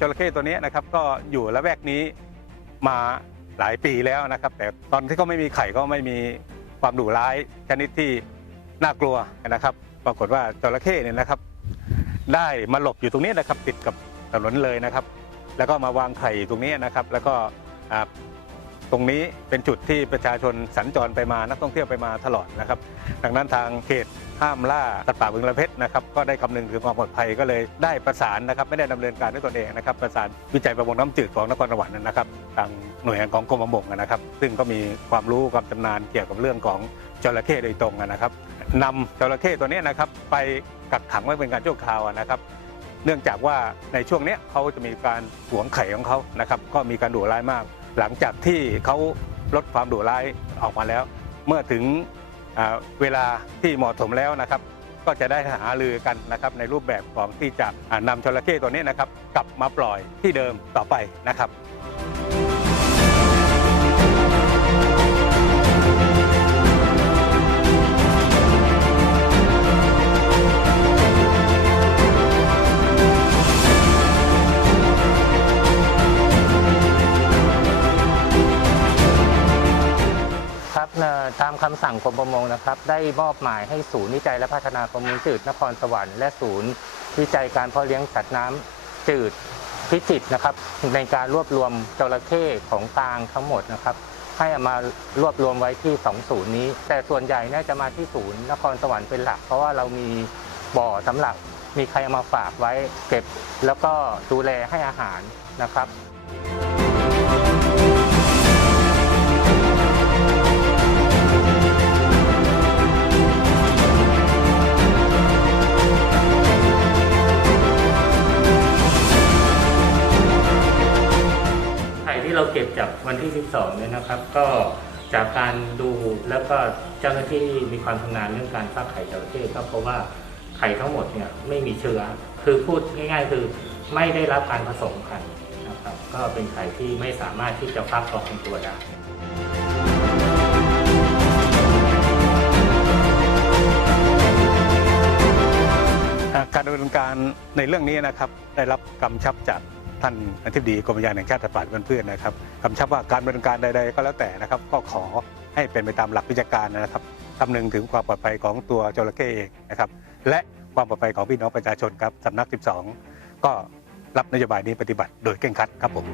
จระเข้ตัวนี้นะครับก็อยู่ละแวกนี้มาหลายปีแล้วนะครับ แต่ตอนที่เขาไม่มีไข่ก็ไม่มีความดุร้ายชนิดที่น่ากลัวนะครับ ปรากฏว่าจระเข้เนี่ยนะครับ ได้มาหลบอยู่ตรงนี้นะครับ ติดกับถนนเลยนะครับ แล้วก็มาวางไข่ตรงนี้นะครับ แล้วก็อ่าตรงนี้เป็นจุดที่ประชาชนสัญจรไปมานักท่องเที่ยวไปมาตลอดนะครับ ดังนั้นทางเขต ห้ามล่าสัตว์ป่าบึงละเพชรนะครับก็ได้คำนึงถึงความปลอดภัยก็เลยได้ประสานนะครับไม่ได้ดำเนินการด้วยตนเองนะครับประสานวิจัยประมงน้ำจืดของนครสวรรค์นะครับทางหน่วยงานของกรมประมงนะครับ ซึ่งก็มีความรู้ความชำนาญเกี่ยวกับเรื่องของจระเข้โดยตรงนะครับนำจระเข้ตัวนี้นะครับไปกักขังไว้เป็นการชั่วคราวนะครับเนื่องจากว่าในช่วงนี้เขาจะมีการหวงไข่ของเขานะครับก็มีการดุร้ายมาก หลังจากที่เขาลดความดุร้ายออกมาแล้ว เมื่อถึง เวลาที่เหมาะสมแล้วนะครับก็จะได้หารือกันนะครับในรูปแบบของที่จะนำจระเข้ตัวนี้นะครับกลับมาปล่อยที่เดิมต่อไปนะครับ ครับตามคำสั่งกรมประมงนะครับ ได้มอบหมายให้ศูนย์วิจัยและพัฒนาประมงจืดนครสวรรค์และศูนย์วิจัยการเพาะเลี้ยงสัตว์น้ำจืดพิจิตรนะครับ ในการรวบรวมจระเข้ของกลางทั้งหมดนะครับ ให้อามารวบรวมไว้ที่2ศูนย์นี้ แต่ส่วนใหญ่น่าจะมาที่ศูนย์นครสวรรค์เป็นหลัก เพราะว่าเรามีบ่อสำหรับมีใครเอามาฝากไว้เก็บ แล้วก็ดูแลให้อาหารนะครับ ที่เราเก็บจากวันที่ 12เนี่ยนะครับ ก็จากการดูแล้วก็เจ้าหน้าที่มีความชำนาญเรื่องการฟักไข่จระเข้ก็เพราะว่าไข่ทั้งหมดเนี่ยไม่มีเชื้อ คือพูดง่าย ๆ คือไม่ได้รับการผสมกันนะครับ ก็เป็นไข่ที่ไม่สามารถที่จะฟักออกเป็นตัวได้การดำเนินการในเรื่องนี้นะครับได้รับกำชับจาก ท่านอธิบดีกรมวิทยานแห่งชาติป่าและเพื่อนๆนะครับกำชับว่าการดำเนินการใด ๆ ก็แล้วแต่นะครับ ก็ขอให้เป็นไปตามหลักวิชาการนะครับคำนึงถึงความปลอดภัยของตัวจระเข้เองนะครับ และความปลอดภัยของพี่น้องประชาชนครับสำนัก 12 ก็รับนโยบายนี้ปฏิบัติโดยเคร่งครัดครับผม